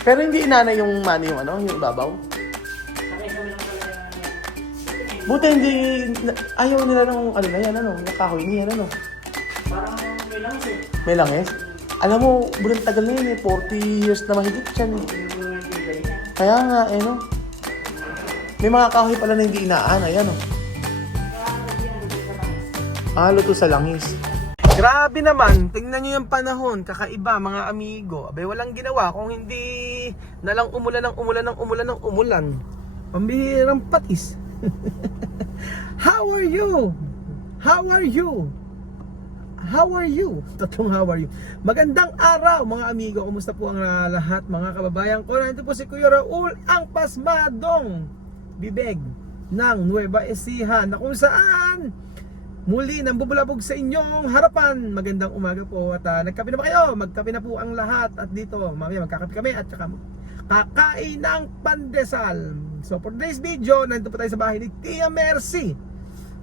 Pero hindi inana yung mani yung ano, yung ibabaw. Buti hindi, ayaw nila ng ano na yan, ano, nakahoy niya, ano. Parang may langis eh. May langis. Alam mo, bulang tagal na yun eh, 40 years na mahigit siya eh. Kaya nga, eh no. May mga kahoy pala na hindi inaan, ayan oh. Luto sa langis. Grabe naman, tingnan nyo yung panahon, kakaiba mga amigo. Abay, walang ginawa kung hindi nalang umulan ng umulan ng umulan ng umulan. Pambihirang patis. How are you? How are you? How are you? Tatlong how are you? Magandang araw mga amigo. Kumusta po ang lahat mga kababayan ko? Nandito po si Kuya Raul, ang pasmadong bibig ng Nueva Ecija, na kung saan muli nang bubulabog sa inyong harapan. Magandang umaga po at nagkape na ba kayo? Magkape na po ang lahat at dito mamaya magkakape kami at saka kakain ng pandesal. So for today's video, nandito po tayo sa bahay ni Tia Mercy.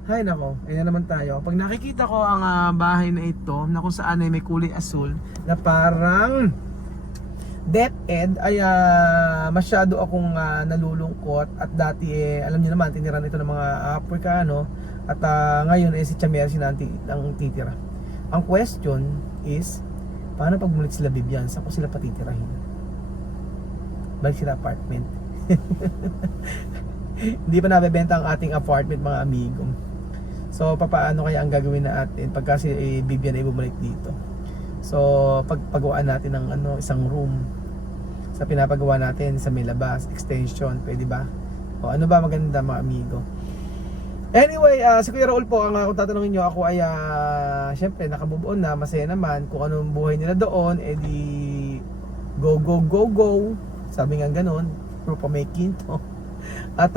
Hay nako, ayan naman tayo. Pag nakikita ko ang bahay na ito, na kung saan ay may kulay asul, na parang DepEd, ay masyado akong nalulungkot. At dati alam niyo naman, tinira nito ng mga Afrikano. At ngayon si Tia Mercy na ang titira. Ang question is, paano pag mulit sila Bibian? Saan ko sila patitirahin? Balik sila apartment. Hindi pa nabebenta ang ating apartment mga amigo. So papaano kaya ang gagawin natin pagka si Bibian ay bumalik dito? So pagpagawaan natin ng isang room sa pinapagawa natin sa may labas, extension, pwede ba? O ano ba maganda mga amigo? Anyway, si Kuya Raul po, kung tatanungin nyo ako ay syempre nakabubuon na, masaya naman kung anong buhay nila doon, edi go go go go, sabi nga ganun, proof of making to. At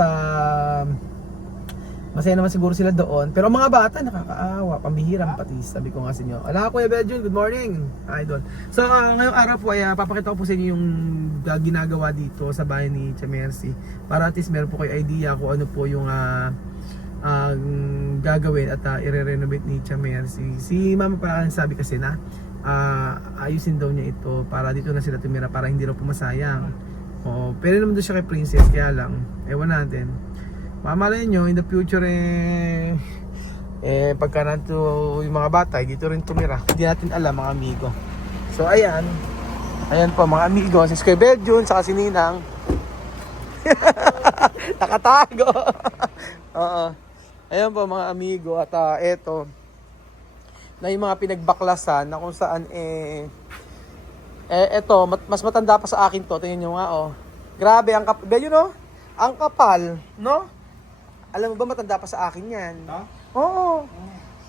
masaya naman siguro sila doon. Pero ang mga bata nakakaawa, pambihirang patis. Sabi ko nga sa inyo. Ala, Kuya Bedjun, good morning. Idol. So ngayong araw po ay papakita ko po sa inyo yung ginagawa dito sa bahay ni Tia Mercy. Para at least meron po kayo idea kung ano po yung gagawin at i-renovate ni Tia Mercy. Si Mama pa sabi kasi na ayusin daw niya ito para dito na sila tumira para hindi raw pumasayang. Pero naman doon siya kay Princess, kaya lang ewan natin. Mamalay nyo, in the future pagka nato yung mga bata, dito rin tumira. Hindi natin alam mga amigo. So ayan po mga amigo, si Kuya Bedjun, saka si Ninang. Nakatago. Oo. Ayan po mga amigo, at eto na yung mga pinagbaklasan na kung saan eto, mas matanda pa sa akin to. Tingnan nyo nga grabe ang kapal, Bedjun ang kapal, no? Alam mo ba, matanda pa sa akin yan. Huh? Oo.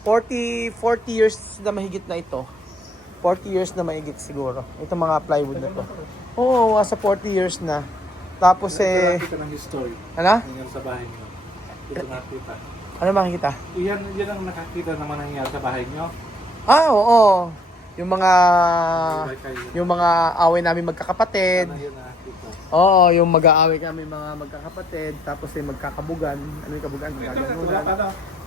40 years na mahigit na ito. 40 years na mahigit siguro. Itong mga plywood na to. Oo, sa 40 years na. Tapos nakita ng history. Ano? Nangyari sa bahay niyo. Dito nakita. Ano makikita? Yan ang nakakita naman nangyari sa bahay niyo. Oo. Yung mga away namin magkakapatid. Ano yun nakakita? Oo, yung mag-aaway kami mga magkakapatid, tapos magkakabugan. Ano yung kabugan? Magkaganunan.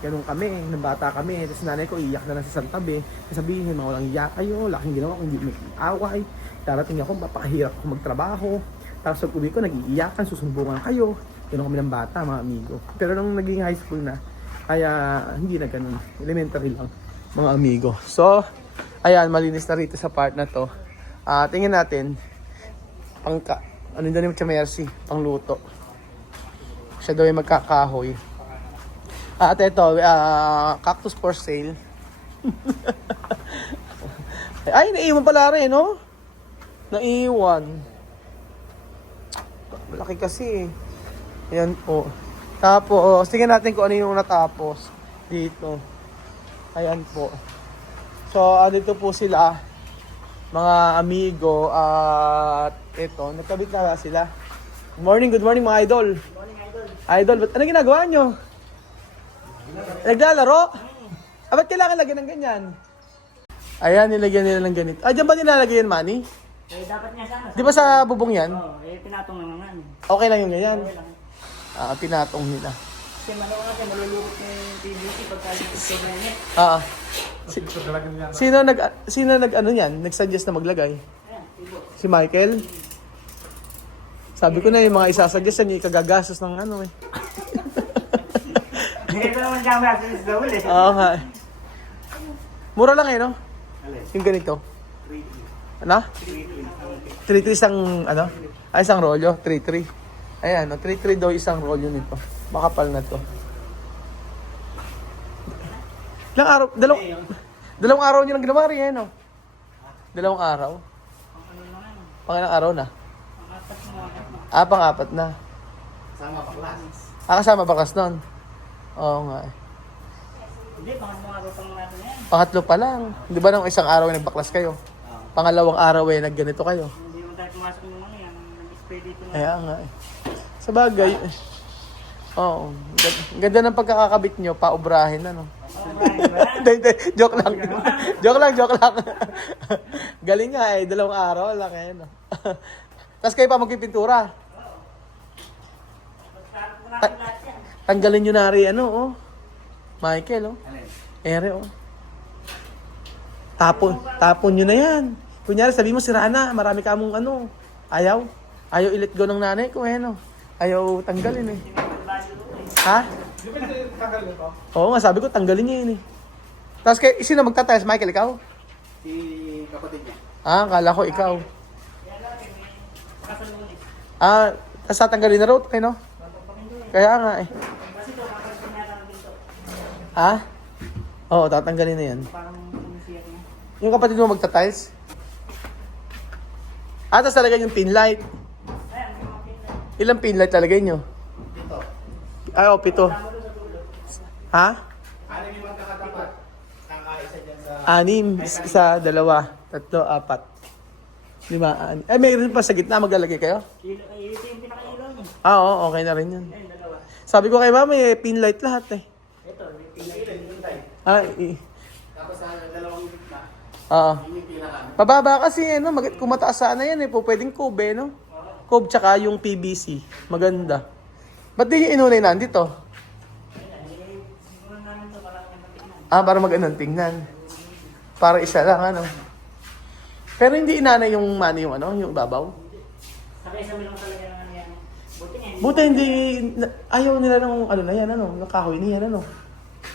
Ganun kami, nung bata kami. Tapos nanay ko iyak na lang sa santabi. Sabihin, mga walang iyak kayo, laking ginawa kung hindi may away. Darating ako, mapakahirap ako magtrabaho. Tapos pag uwi ko, nag-iiyakan, susumbungan kayo. Ganun kami ng bata, mga amigo. Pero nung naging high school na, kaya hindi na ganun. Elementary lang, mga amigo. So, ayan, malinis na rito sa part na to. Tingnan natin, ano daw ni Tia Mercy, pangluto. Siya daw yung magkakahoy. At ito, cactus for sale. Ay, naiwan pala rin, no? Naiwan. Malaki kasi. Ayan po. Tapos, tingnan natin kung ano yung natapos dito. Ayan po. So, dito po sila, mga amigo, at ito, nagkabit na sila. Good morning mga idol. Good morning, idol. Idol, ano ginagawa nyo? Naglalaro? Ba't kailangan lagyan ng ganyan? Ayan, nilagyan nila ng ganito. Diyan ba nilalagay yan, Manny? Dapat nga sana. Di ba sa bubong yan? Oo, tinatong na nga. Okay lang yung ganyan? Okay lang. Pinatong nila. Kasi malulukot yung PVC pagka sobrang init. Sino nag ano niyan? Nag-suggest na maglagay? Ayan, ibo. Si Michael? Sabi ko na yung mga isasagyasan niya, ikagagastos ng ano eh. Ito naman camera, sinis daw ulit. Oo nga eh. Mura lang eh, no? Yung ganito. Ano? 3-3 isang, ano? Ay, isang rolyo. 3-3. Ayan, no? 3-3 daw isang rolyo nito. Makapal na to. Ilang araw? Dalawang araw nyo lang ginawa rin, eh, no? Dalawang araw? Pangilang araw na? Pang-apat na. Kasama bakas nun? Oo nga eh. Hindi, pangatlo nga pang natin yan. Pangatlo pa lang. Di ba nung isang araw ay nagbaklas kayo? Pangalawang araw ay nagganito kayo? Hindi mo tayo pumasok ng mga yan. Nag-spray dito na. Kaya nga eh. Sa bagay, oo. Ganda ng pagkakakabit nyo, paubrahin ano. Hindi, joke lang. Joke lang. Galing nga eh, dalawang araw lang eh. No? Tapos kayo pa magpipintura. Tanggalin nyo na rin ano, oh. Michael, oh. Ere, oh. Tapon nyo na yan. Kunyari, sabi mo, sira na. Marami ka mong ano. Ayaw i-let go ng nanay ko, eh, no. Ayaw tanggalin, eh. Ha? Oo nga, sabi ko, tanggalin niya yun, eh. Tapos, sino magtatiles? Michael, ikaw? Si kapatid niya. Akala ko ikaw. Tapos tatanggalin na raw, eh, no? Kaya nga, eh. Ha? Oo, tatanggalin na yan. Parang siya niya. Yung kapatid mo magta-tiles? Tapos talagay yung pin light. Ilang pin light talagay nyo? 7. 7. Ha? 6 yung magkakatapat. Kakaisa dyan sa... 6, 1, 2, 3, 4. 5, 6. Mayroon pa sa gitna, maglalagay kayo? Ito yung pinaka-ilaw niya. Oo, okay na rin yun. Ayun, dalawa. Sabi ko kay mama, pin light lahat eh. Ito, may Ilan yung tayo. Tapos sa dalawang gitna, Oo. yun yung pinaka. Mababa kasi ano, kung mataas sana yan eh, pwedeng cove eh, no? Cove tsaka yung PVC. Maganda. Ba't di yung inunay nandito? Para mag-anong tingnan. Para isa lang, ano. Pero hindi inanay yung mani yung ano, yung babaw. Saka isa mo lang talaga ng ano yan. Buti nga. Buti hindi, ayaw nila ng ano na yan, ano, ng kahoy niyan, ano.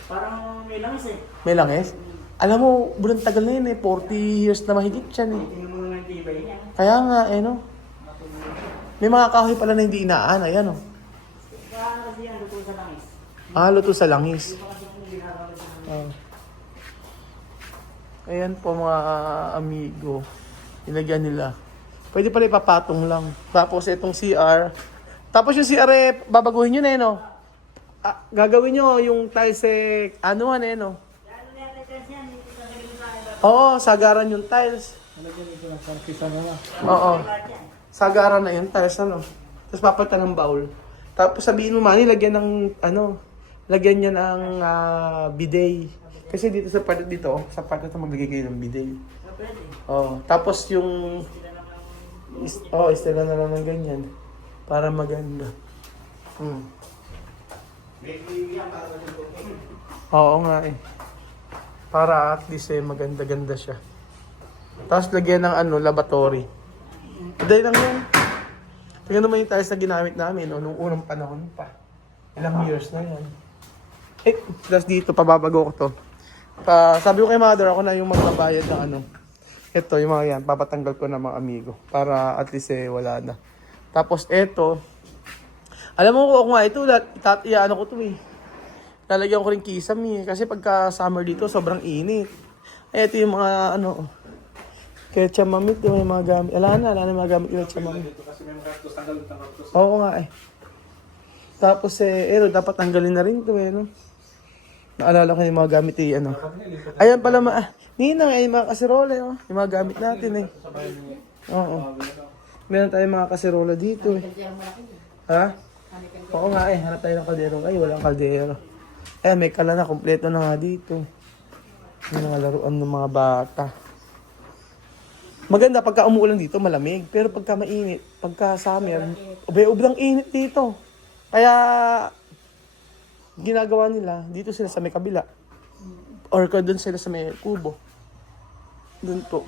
Parang may langis eh. May langis. Alam mo, bulang tagal na yun eh, 40 years na mahigit yan eh. Tingnan mo naman yung tibay niya. Kaya nga, eh, no. May mga kahoy pala na hindi inaanay, ano. Paano kasi yan, luto sa langis. Luto sa langis. Di ba kasi kung ginagawa sa Ayan po mga amigo. Ilagyan nila. Pwede pala ipapatong lang. Tapos itong CR. Tapos yung CR eh, babaguhin nyo na eh, no? Gagawin nyo yung tiles eh, anuhan eh, no? Oo, sagaran yung tiles. Oo. Sagaran na yung tiles, ano? Tapos papalitan ng bowl. Tapos sabihin mo, Manny, lagyan ng, ano, lagyan niya ng bidet. Kasi dito sa part dito, sa part ito maglagay kayo ng bidet. Oo. Tapos yung, istila na lang ng ganyan. Para maganda. Oo nga eh. Para at least eh, maganda-ganda siya. Tapos lagyan ng ano, laboratory. Dahil lang yun. Tingnan naman yung tiles na ginamit namin no, nung unang panahon pa. Ilang years na yan. Tapos dito, pababago ko to. Sabi ko kay mother, ako na yung magbabayad ng ano. Ito, yung mga yan, papatanggal ko ng mga amigo. Para at least eh, wala na. Tapos ito, alam mo ko nga ito, ano ko to eh. Lalagyan ko rin kisame eh. Kasi pagka summer dito, sobrang init. Ito yung mga ano, ketchamamit, yung mga gamit. Wala na yung mga gamit yung ketchamamit. Kasi may mga kaktus, tanggalin ng kaktus. Oo nga eh. Tapos dapat tanggalin na rin to eh, no? Naalala ko yung mga gamit eh, ano. Ayan pala Ninang, yung mga kaserola, oh. Yung mga gamit natin eh. Oo. Meron tayong mga kaserola dito eh. Ha? Oo nga eh, hanap tayo ng kaldero. Ay, walang kaldero. Ayan, may kala na, kompleto na nga dito. Yung mga laruan ng mga bata. Maganda pagka umuulan dito, malamig. Pero pagka mainit, pagka summer, ubang init dito. Kaya, ginagawa nila, dito sila sa may kabila. Or doon sila sa may kubo. Doon to.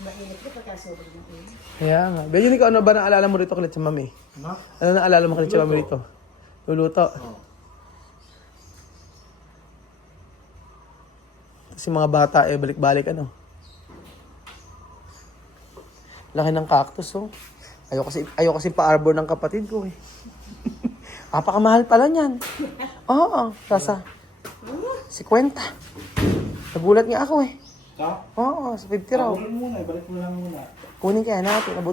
Mainit na pagkasobag ng init. Kaya nga. Ganyan ikaw, ano ba naalala mo rito kalit sa mami? Ano? Ano naalala mo kalit sa mami rito? Luluto. Oo. Kasi mga bata, balik-balik ano. Laki ng cactus, oh. Ayaw kasi pa-arbor ng kapatid ko, eh. Papakamahal pala niyan. Oo, sasa. 50. Nagulat nga ako, eh. Ka? Oo, sa 50 raw. Kunin muna, balik mo lang muna. Kunin kaya natin. Diba?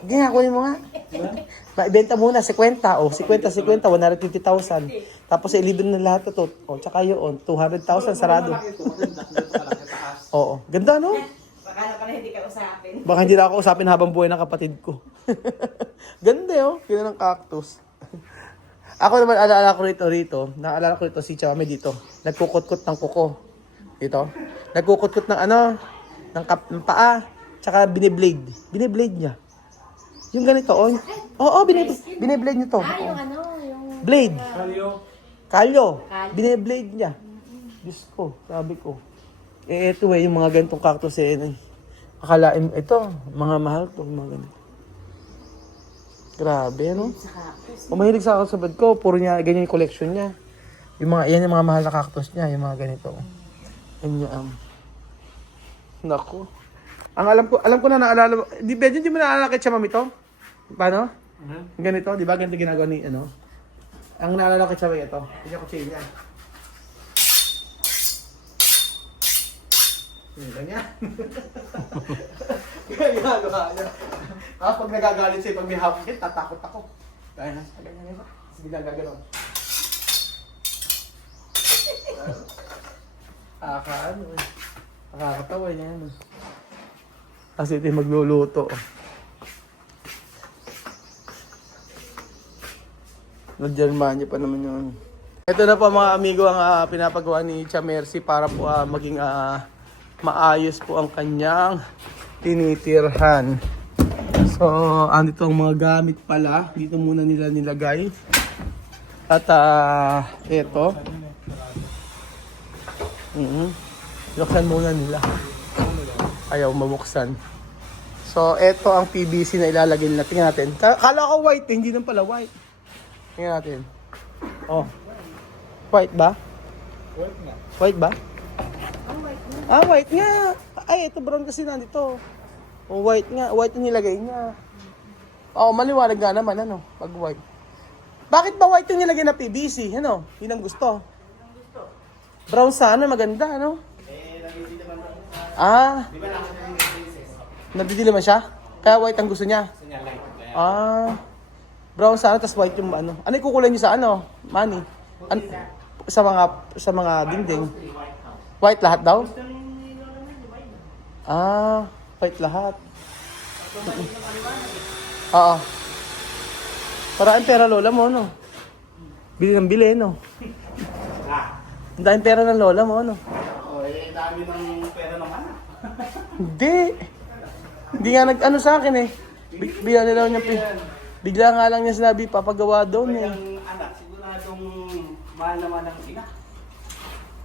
Sige nga, kunin mo nga. Ibenta muna, 50. O, 50, 150,000. Tapos, i-libre na lahat ito. O, tsaka yun, 200,000 sarado. Malaki ito, maganda. Dito ka lang, sa taas. Oo, ganda, no? Akala pala hindi ka usapin. Baka hindi na ako usapin habang buhay ng kapatid ko. Ganda, oh. Kina ng cactus. Ako naman, naalala ko rito si Chame dito. Nagkukot-kot ng kuko. Dito. Nagkukot-kot ng ng paa. Tsaka biniblade. Biniblade niya. Yung ganito, oh. Oo, biniblade niya to. Yung ano, yung... Blade. Kalyo. Kalyo. Biniblade niya. Diyos ko, sabi ko. Ito yung mga ganitong cactus akalain, ito, mga mahal to, mga ganito. Grabe, no? Sa cactus. Mahilig sa cactus sa bed ko, puro niya, ganyan yung collection niya. Yan yung mga mahal na cactus niya, yung mga ganito. Yan yung, naku. Ang alam ko na naalala, di mo naalala kay Chamam ito? Paano? Ganito, di ba? Ganito ginagawa ni, ang naalala ko kay Chamam ito. Hindi ako chain niya. Ganyan. Ginagawa niya. Pag nagagalit siya, pag may hapon, tatakot ako. Kaya na, ganyan niya. Tapos ginagagano. Nakakatawa niya yan. Kasi ito yung magluluto. Nag-Germania pa naman yun. Ito na po mga amigo ang pinapagawa ni Chamercy para po maging maayos po ang kanyang tinitirhan. So, andito ang mga gamit pala. Dito muna nila nilagay. At ito. Buksan muna nila. Ayaw mabuksan. So, ito ang PVC na ilalagay nila. Tingnan natin. Kala ko white, hindi naman pala white. Tingnan natin. Oh. White ba? White nga. White ba? White nga. Ay, ito brown kasi nandito. Oh, white nga. White yung nilagay niya. Maliwanag nga naman, pag white. Bakit ba white yung nilagay na PVC? Yun ang gusto. Brown sana, maganda, nagdidiliman siya? Kaya white ang gusto niya? Brown sana, tas white yung Ano yung kukulay niyo sa Manny? Sa mga dingding? White lahat daw? White lahat. Oo. Parang pera lola mo, Bili ng bili, Ang daming pera ng lola mo, Dami ng pera naman. Hindi. Hindi nga nag-ano sa akin, Bigla na lang niya, bigla nga lang niya sinabi, papagawa doon, Ang anak, siguradong mahal naman ang ina.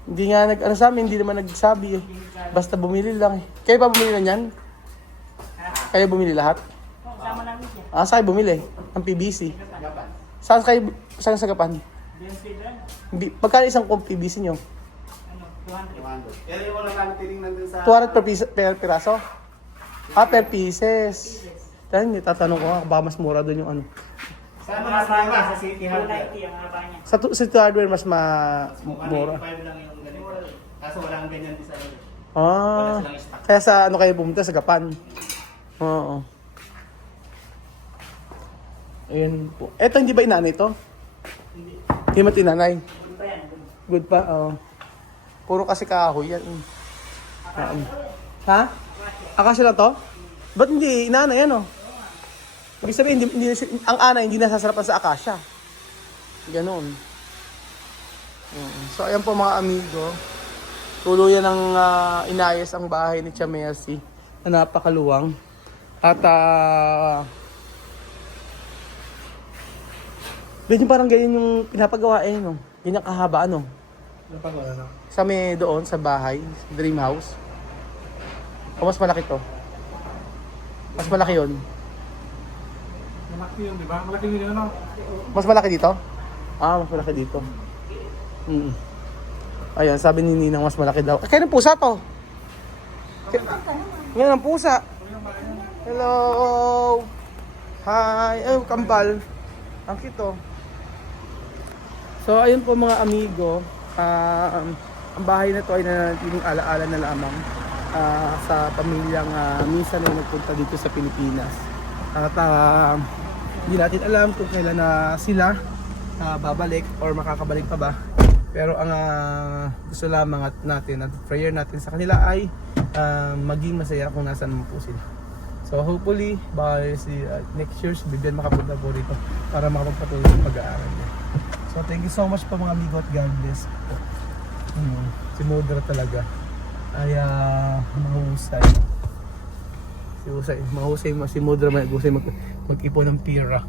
Hindi nga nag-ano sa amin, hindi naman nagsabi, Basta bumili lang, Kayo ba bumili na niyan? Kayo bumili lahat? Sama namin siya. Saan kayo bumili? Ang PVC. Saan sa Gapan? Pagkano isang PVC nyo? 200. Pero yung lang tinignan din sa... 200 per piraso? Per pieces. Dahil hindi, tatanong ko nga, baka mas mura doon yung Sa ano mas mura? Sa City Hardware. 290 ang haba niya. Sa City Hardware, mas mura. 185 lang yung ganito. Kaso walang ganyan din sa ano. Ah, Wala silang stock. kaya sa kayo pumunta? Sa Gapan? Oo. Ayun po. Eto, hindi ba inanay ito? Hindi mo tinanay? Good pa yan. Good pa, oo. Puro kasi kahoy yan. Ha? Akasya lang to? Ba't hindi inanay, Ibig sabihin, ang anay hindi nasasarapan sa akasya. Ganon. So, ayan po mga amigo. Tuluyan ng inayos ang bahay ni Chamercy na napakaluwang. At, ganyan parang ganyan yung pinapagawa Ganyan kahaba, Napagawa na. Sa may doon, sa bahay, sa dream house. O mas malaki to? Mas malaki yun. Malaki yun, di ba? Malaki yun, ano? Mas malaki dito? Ah, mas malaki dito. Ayan, sabi ni Ninang mas malaki daw. Kaya ng pusa to? Yan ang pusa. Hello! Hi! Ay, kambal. Ang cute oh. So, ayun po mga amigo. Ang bahay na to ay nanatiling alaala na lamang sa pamilyang minsan ay nagpunta dito sa Pilipinas. At hindi natin alam kung kailan na sila babalik or makakabalik pa ba. Pero ang gusto lamang natin at prayer natin sa kanila ay maging masaya kung nasaan mo po sila. So hopefully by next year bigyan makapunta po dito para makapagpatuloy ng pag-aaral niya. So thank you so much po mga amigo at God bless po. Si Mudra talaga ay mahusay. Si Mudra mahusay mag-ipon ng pira.